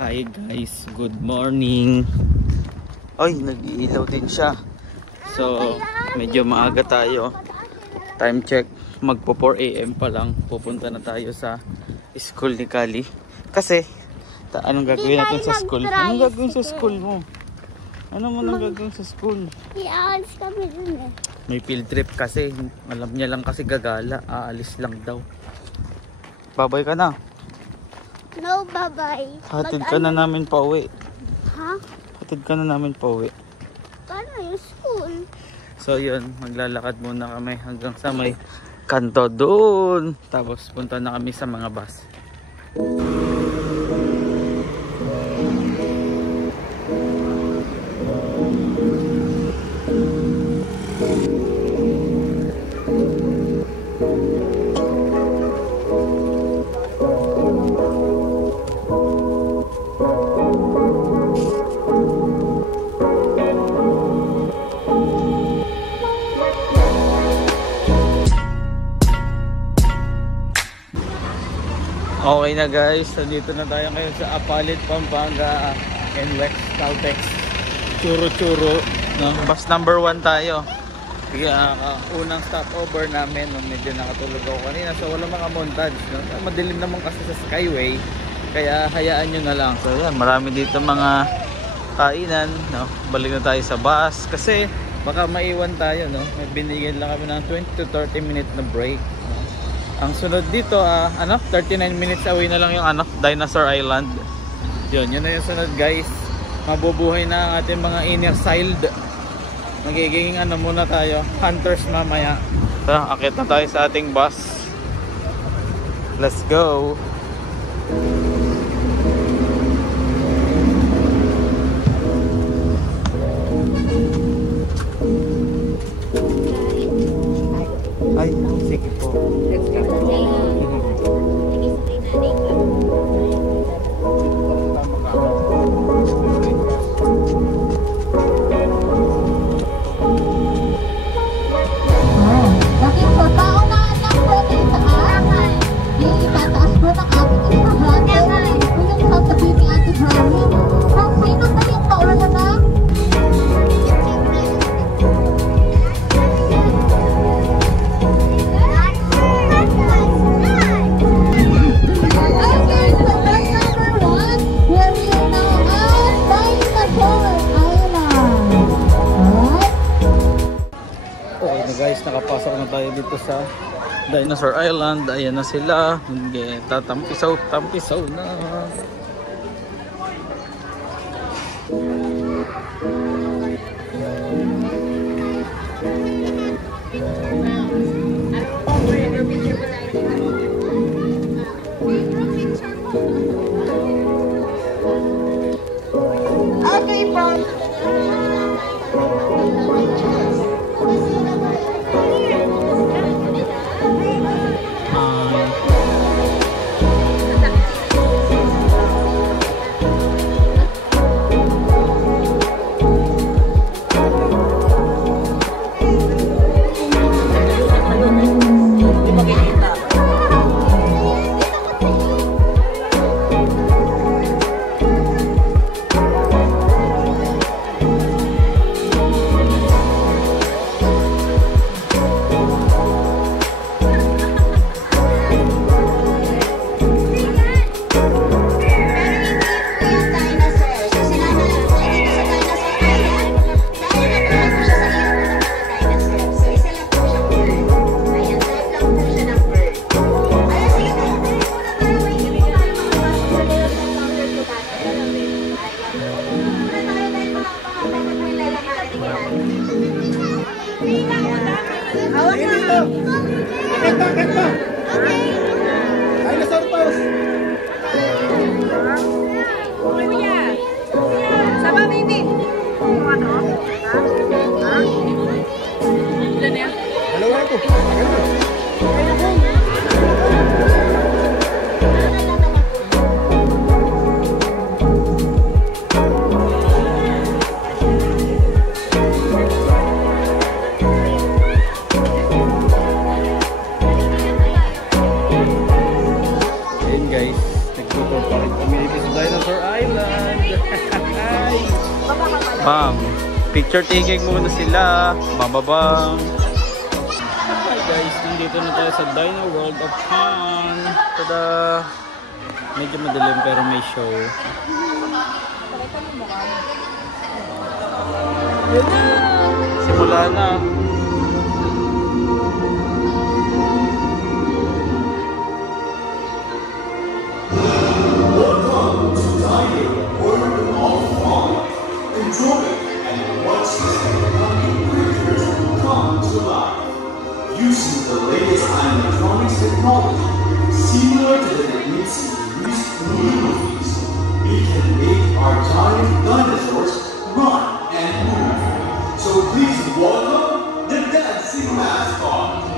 Hi guys, good morning. Ay, nag-iilaw din siya. So, medyo maaga tayo. Time check, magpo 4 AM pa lang. Pupunta na tayo sa school ni Kali. Kasi, anong gagawin natin sa school? Anong gagawin sa school mo? Ano mo nang gagawin sa school? Iaalis kami dun eh. May field trip kasi. Alam niya lang kasi gagala. Aalis lang daw. Babay ka na. No, bye-bye. Hatid ka na namin pa uwi. Ha? Hatid ka na namin pa uwi. Paano yung school? So yun, maglalakad muna kami hanggang sa may kanto doon. Tapos punta na kami sa mga bus. Okay na guys, so dito na tayo ngayon sa Apalit, Pampanga NWEX Caltex Churo-churo, no? Bus number 1 tayo. Kaya unang stopover namin, no? Medyo nakatulog ako kanina, so wala mga montage, no? Madilim naman kasi sa Skyway, kaya hayaan nyo na lang. So yan, marami dito mga kainan, no? Balik na tayo sa bus kasi baka maiwan tayo, no? May binigyan lang kami ng 20 to 30 minute na break. Ang sunod dito, 39 minutes away na lang yung Dinosaur Island. Yun na yung sunod guys. Mabubuhay na ang ating mga inner child. Magiging muna tayo, hunters mamaya. So, akit na tayo sa ating bus. Let's go. Ay, sige po. Let's go. Guys, nakapasok na tayo dito sa Dinosaur Island. Ayan na sila. Tatampisaw na. Okay, bro. Island. Hi! Bam! Picture taking muna sila. Bababang! Hi guys, nandito na tayo sa Dino World of Fun. Tada! Medyo madilim pero may show. Simula na. Welcome to Dino World of Fun. Enjoy and watch the funny creatures come to life. Using the latest animatronics technology, similar to the techniques used in movies, we can make our giant dinosaurs run and move. So please welcome the dancing mascot.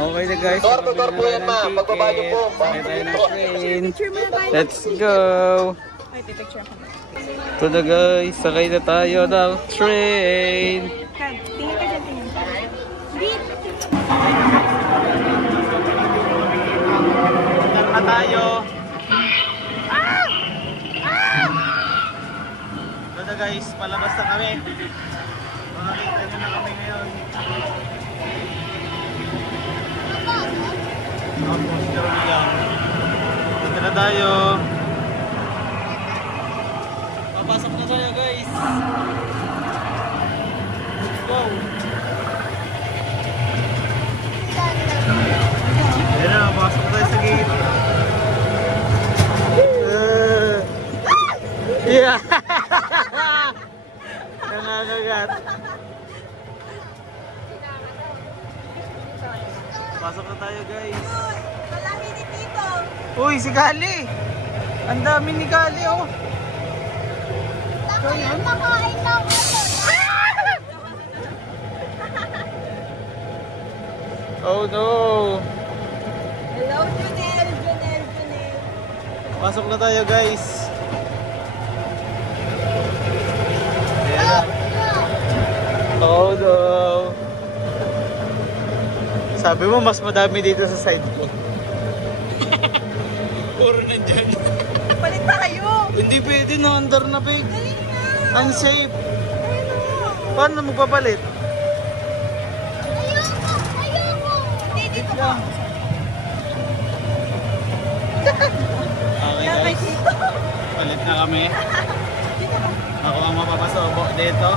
Okay na guys. Door to door po yan, ma'am. Pagbaba niyo po. Sakay tayo ng train. Let's go. Ito na guys. Sakay na tayo ng train. Tingin ka dyan, tingin. Punta na tayo. Ito na guys. Palabas na kami. Makakita nyo na kami ngayon. Tapos gawin lang. Punta na tayo. Papasok na tayo guys. Let's go. Ayan na, pasok tayo sa gate. Yeah! Nangangagat. Pasok na tayo guys. Malaki ni Tito. Uy, si Gali! Ang dami ni Gali oh. Nakain lang ako. Oh no! Hello, Junel. Pasok na tayo guys. Ayan. Oh no! Sabi mo mas madami dito sa side ko. Puro nandyan. Palit pa kayo. Hindi pwede na, under na pig. Dali na. Unsafe. Paano magpapalit? Ayoko. Hindi, dito lang. kami. Ako ang mapapasubo dito.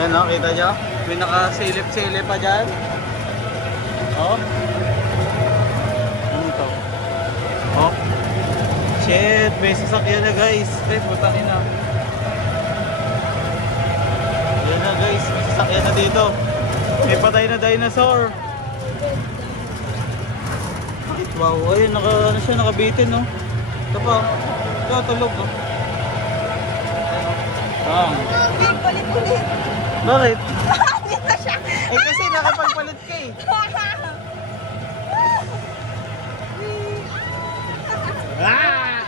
Ayan o, kita nyo? May nakasilip-silip pa dyan. Oh. Ano to? Oh. Shit, may sasakyan na guys. Ay, putang ina. Yan na guys, may sasakyan na dito. May patay na dinosaur. Wow, ayun, ano siya, nakabitin, no? Ito pa, ito, tulog, no? Big, palit-ulit. Bakit? Dito siya. Eh, kasi nakapagpalit ka eh. Ah!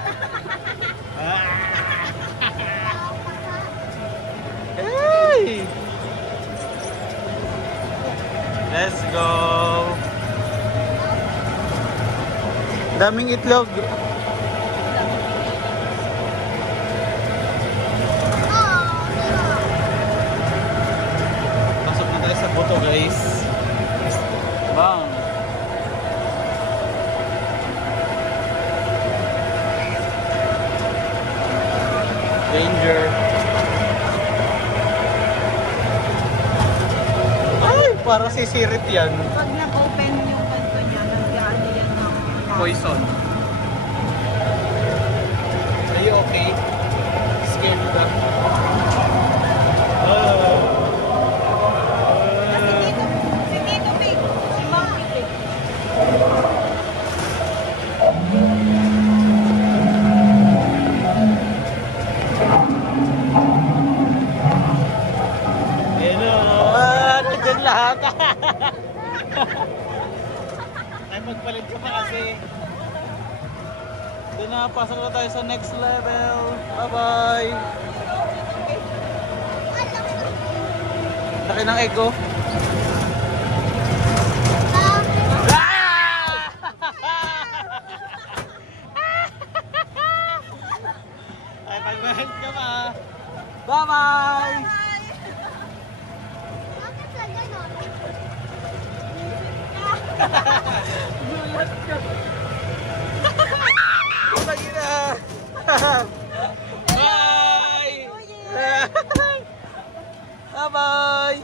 Hey! Let's go! Daming itlog. Pasok na tayo sa buto guys. Bang! Danger! Ay! Para sisirit yan. Pag nag-open yung kanto niya, nag-ano yan ng Poison. Are you okay? Scared ka? Si Tito Big. Si Monkey Big. Hello! Nandiyan lahat! Ay, magpalit ka pa kasi. Doon na, pasok na tayo sa next level. Bye-bye! Laki ng echo. Ay, pag-mahal ka pa. Bye-bye! Lagi na! Bye! Bye-bye!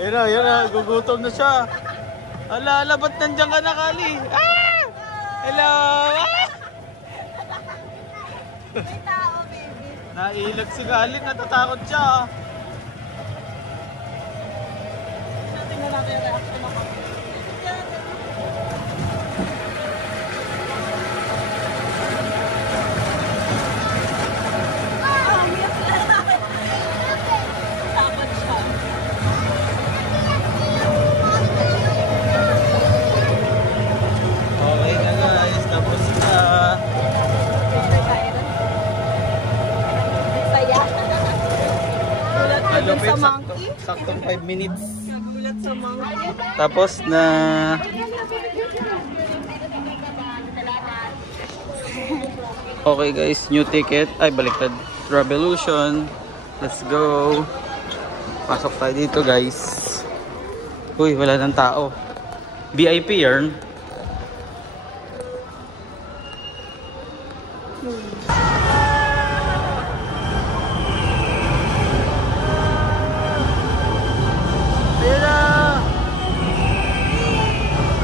Yun na, gugutom na siya. Ala, ba't nandiyan ka na, Kali? Ah! Hello! Ah! May tao, baby. Nailag si Kali, natatakot siya. Tingnan natin yung reaction ako. Takot siya. Okay na guys, tapos na. Saya. Gulat ka dun sa Malupit, monkey. saktong 5 minutes. Nagulat sa monkey. Tapos na. Okay guys, new ticket. Ay, baliktad. Revolution. Let's go. Pasok tayo dito guys. Uy, wala nang tao. VIP yarn. Ayan na!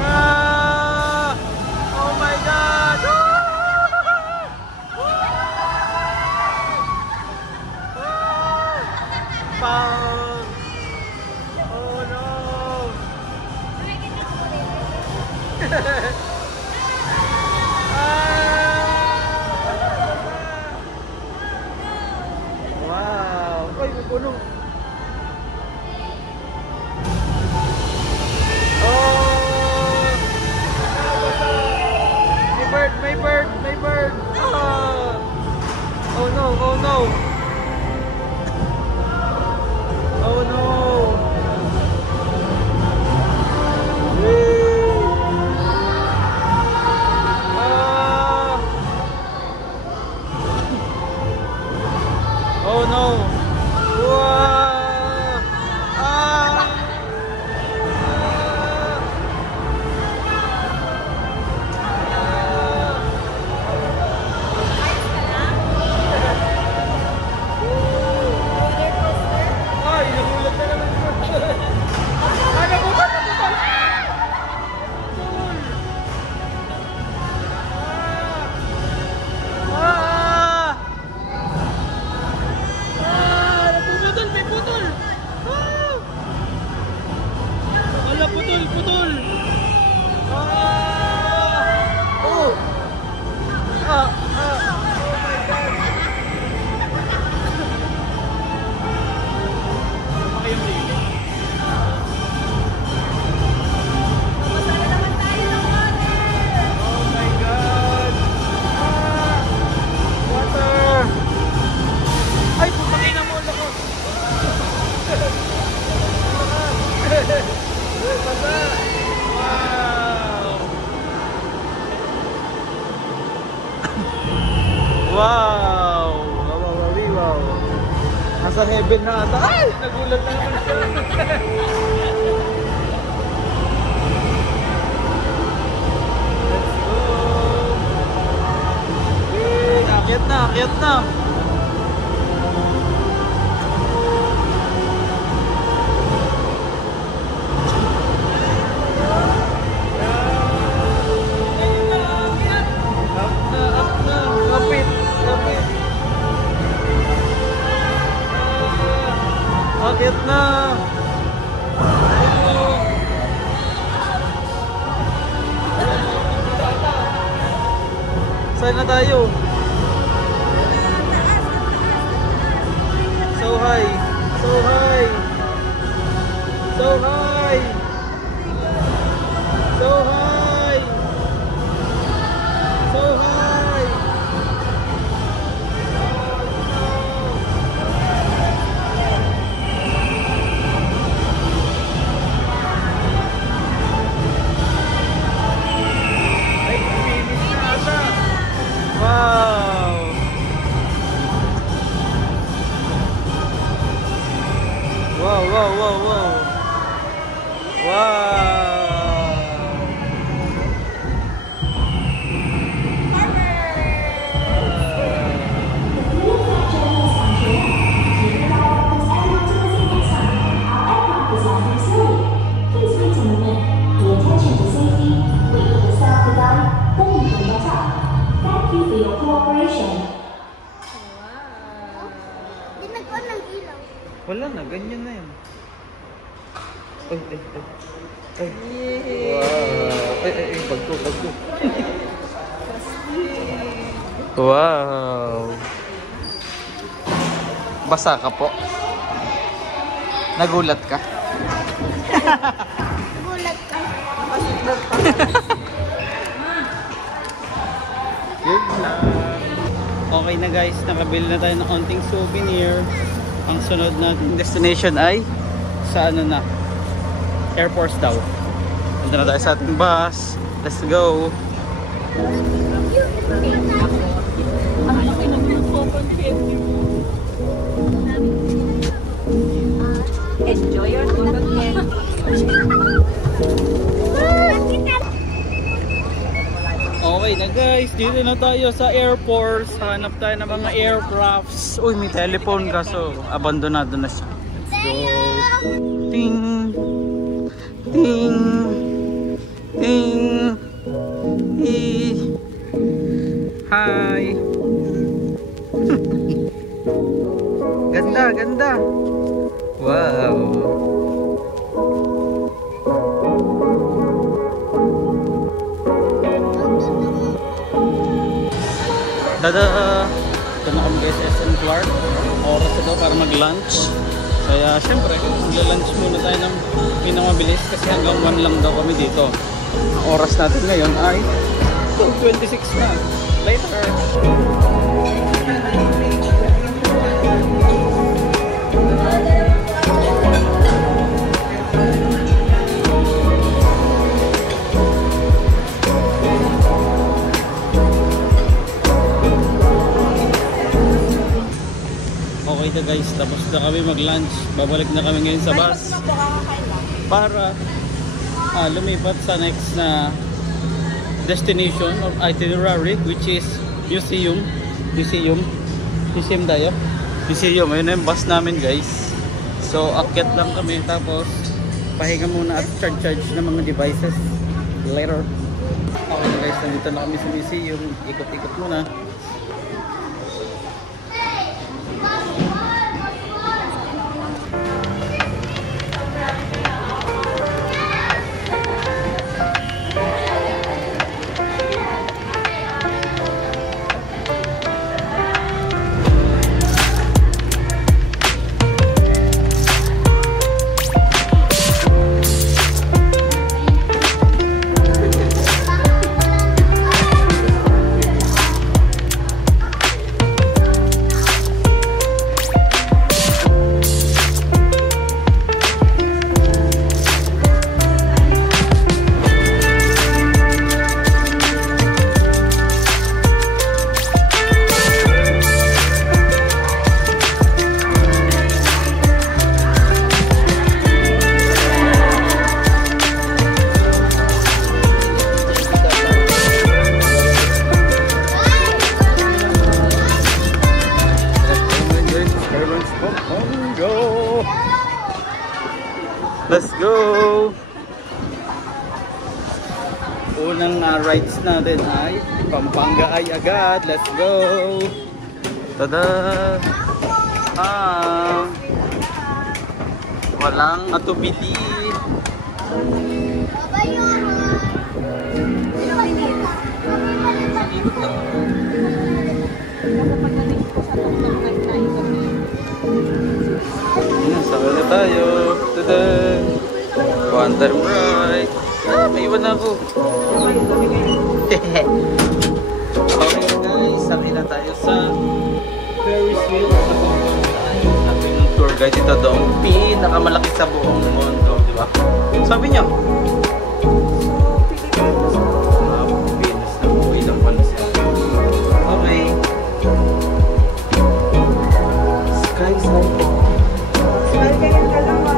Ah! Oh my God! Pang! Oh no! Wow! Ay, may puno! Oh! May bird! May bird! May bird! Oh! Oh no! Oh no! Oh no! Whee! putol, putol! Oh! Oh my God! Lumaki yung railing. Masala naman tayo ng water. Oh my God! Water! Ay, putangin na mo, lakas! Basa! Wow! Wow! Nasa heaven na ata. Ay! Nagulat na naman siya. Let's go! Yay! Akyat na! Akyat na! Kapit! Akit na! Saan na tayo? So high! So high! So high! So high! So high! Ay, finish na ata! Wow! Wow! Di nag-on ng ilaw. Wala na, ganyan na yun. Ay. Wow. Ay, bagto. Wow. Basa ka po. Nagulat ka. Gulat ka. Yun lang. Okay na guys, nakabili na tayo ng onting souvenir. Ang sunod natin destination ay sa ano na, Air Force daw. Punta na tayo sa ating bus. Let's go. Ang laki ng open field. Enjoy your open Okay na guys, dito na tayo sa Air Force. Hanap tayo ng mga aircrafts. Uy, may telephone kaso abandonado na siya. Let's go. Ting. Ting. Ting. Hi. Ganda. Wow. Tada! Ito na kami guys, SM Clark. Oras na daw para mag-lunch. Kaya syempre, mag-lunch muna tayo ng pinamabilis kasi hanggang 1 lang daw kami dito. Ang oras natin ngayon ay 2:26 na. Later! Okay na guys, tapos na kami mag-lunch. Babalik na kami ngayon sa bus para lumipat sa next na destination or itinerary, which is museum tayo. Museum, ayun na yung bus namin guys. So akyat lang kami, tapos pahinga muna at charge ng mga devices later. Okay na guys, nandito na kami sa museum. Ikot-ikot muna. unang rides natin ay Pampanga ay agad. Let's go! Tada! Walang atubili. Sakay na tayo. Tada! One time ride. May iwan na ako. Okay guys, sakay na tayo sa Ferris wheel sa Pampanga. Sabi ng tour guide, ito daw ang pinakamalaki sa buong mundo, di ba? Sabi niya. Pinas na buhay lang pala siya. Okay. Sky slide. Sky kayang dalawa.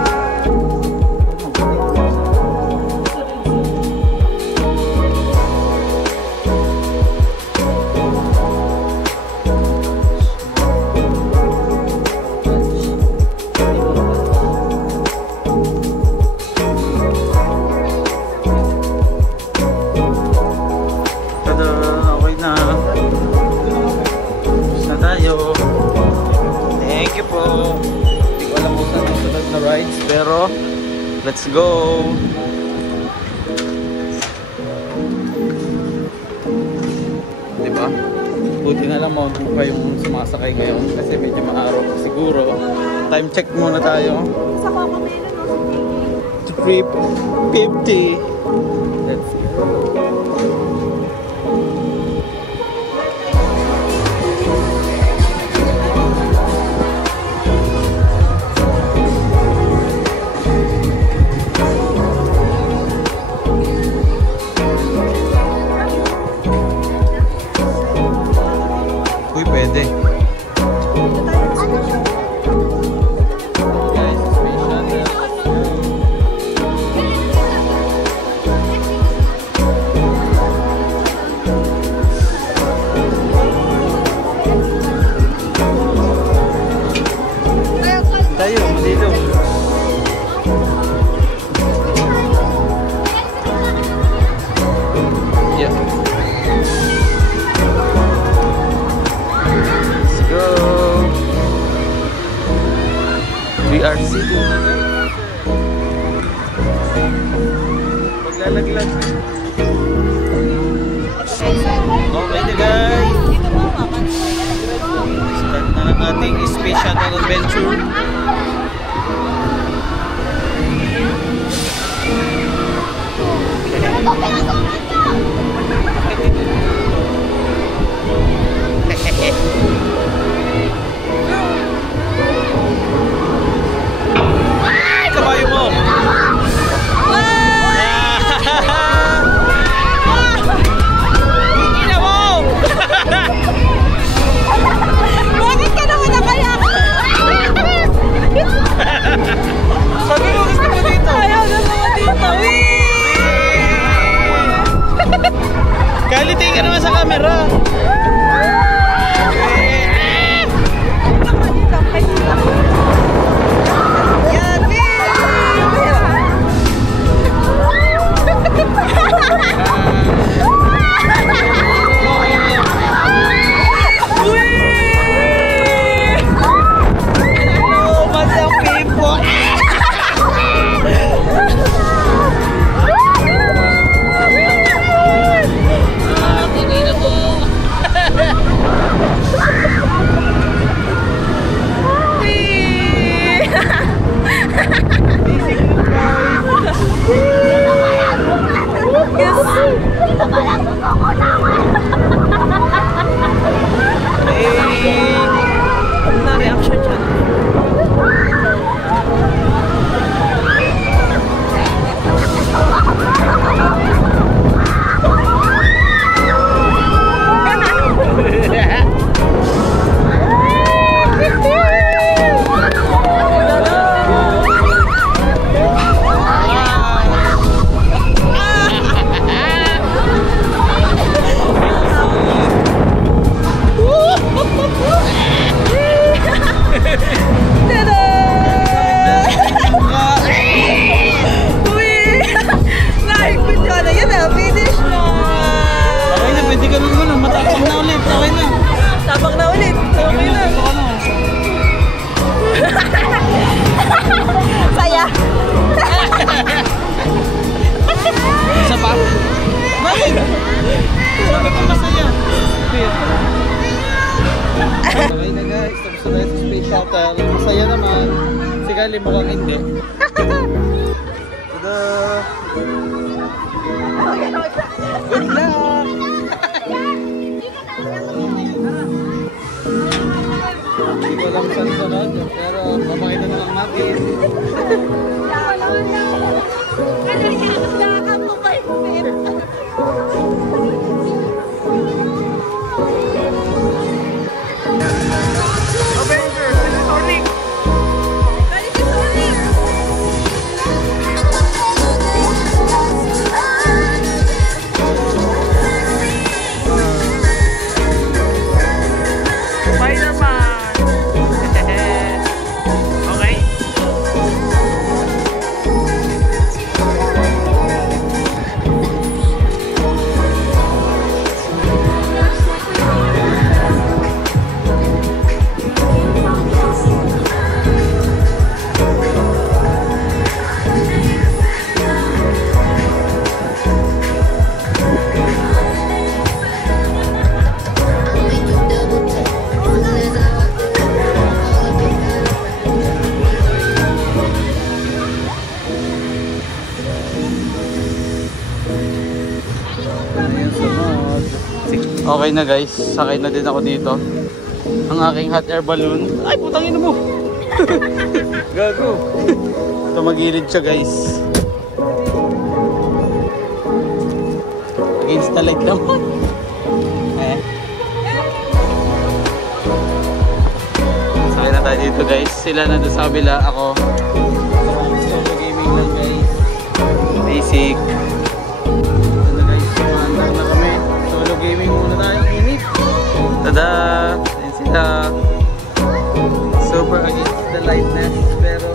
Pero let's go. Diba? Buti na lang mo pa yung sumasakay ngayon kasi medyo maaraw siguro. Time check muna tayo. Sa Cocomelon o sa 3:50. Let's go. Pwede. Guys, special. Tayo, dito. Yeah. We are sitting na guys. Maglalaglag. Okay na guys. Start na ang ating special adventure. Kabayo mo! Hindi mo! Bakit ka naman nakayak? Sabi mo gusto mo dito! Ayaw na naman dito. Kalitin ka naman sa camera! Na-reaction siya. Gali mukhang hindi. Tada! Good luck! Hindi ko alam saan sunod, pero papakita na lang natin. Okay na guys, sakay na din ako dito. Ang aking hot air balloon. Ay, putang ina mo! Gago! Tumagilid siya guys. Against the light naman. Sakay na tayo dito guys. Sila na doon sa kabila, ako. Solo gaming lang guys. Basic. Gaming muna tayo, init. Tada! Ayan sila. Super against the lightness, pero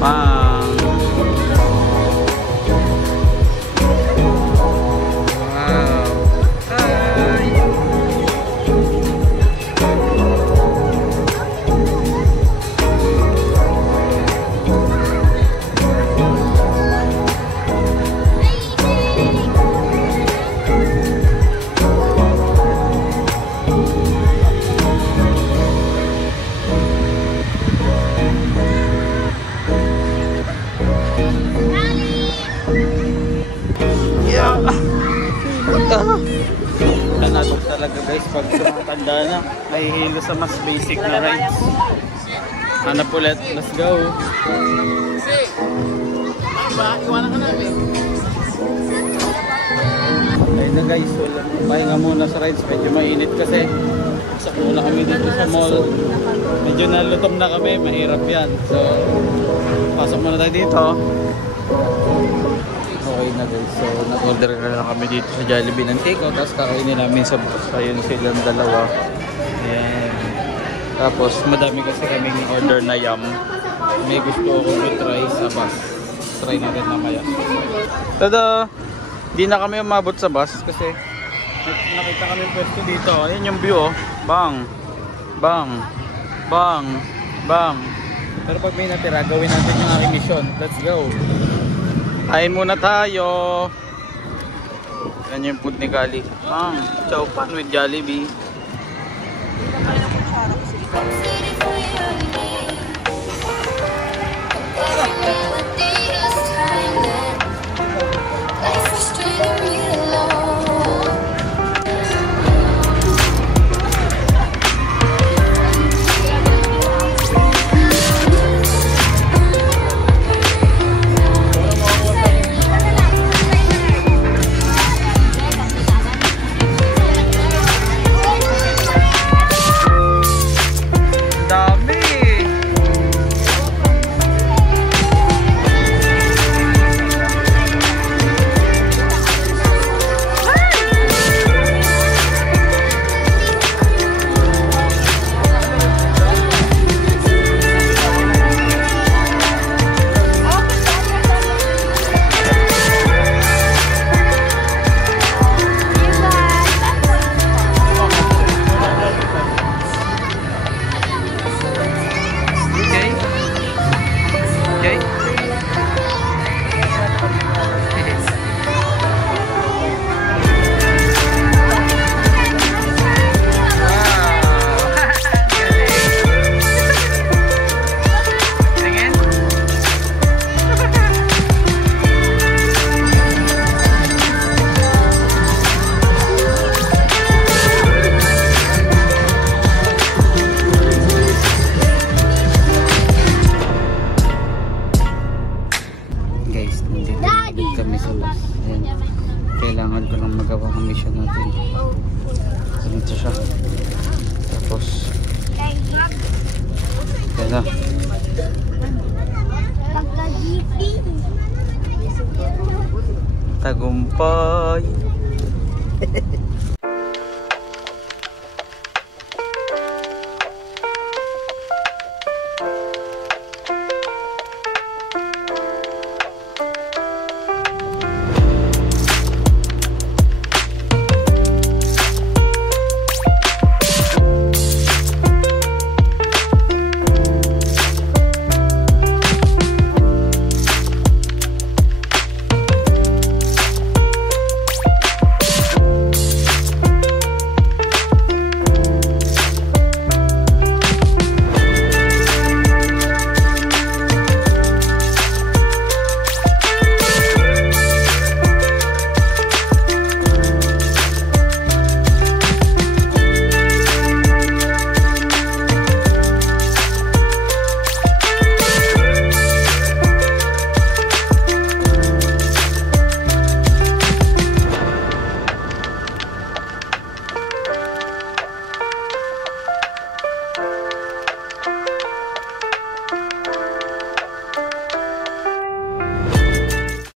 pang! Wow! Hi! Natok talaga guys pag sumatanda na, nahihilo sa mas basic na rides. Hanap ulit, let's go. Iwanan ka namin. Ayun na guys, pahinga muna sa rides, medyo mainit kasi. Sak muna kami dito sa mall. Medyo nalutom na kami, mahirap yan. So, pasok muna tayo dito. Okay na guys, so nag-order na kami dito sa Jollibee ng take-out, tapos kakainin namin sa bus. Ayun silang dalawa. Ayan. Tapos madami kasi kaming order na yum. May gusto ko i-try sa bus. Try natin mamaya. Tada! Di na kami umabot sa bus kasi nakita kami pwesto dito. Ayan yung view oh. Bang! Bang! Bang! Bang! Pero pag may natira, gawin natin yung aking mission. Let's go! Kain muna tayo. Yan yung food ni Kali. Chow pan with Jollibee. Guys, nandito ulit kami sa bus. Ayan. Kailangan ko lang magawa ang mission natin. Ganito siya. Tapos, kaya na. Tagumpay.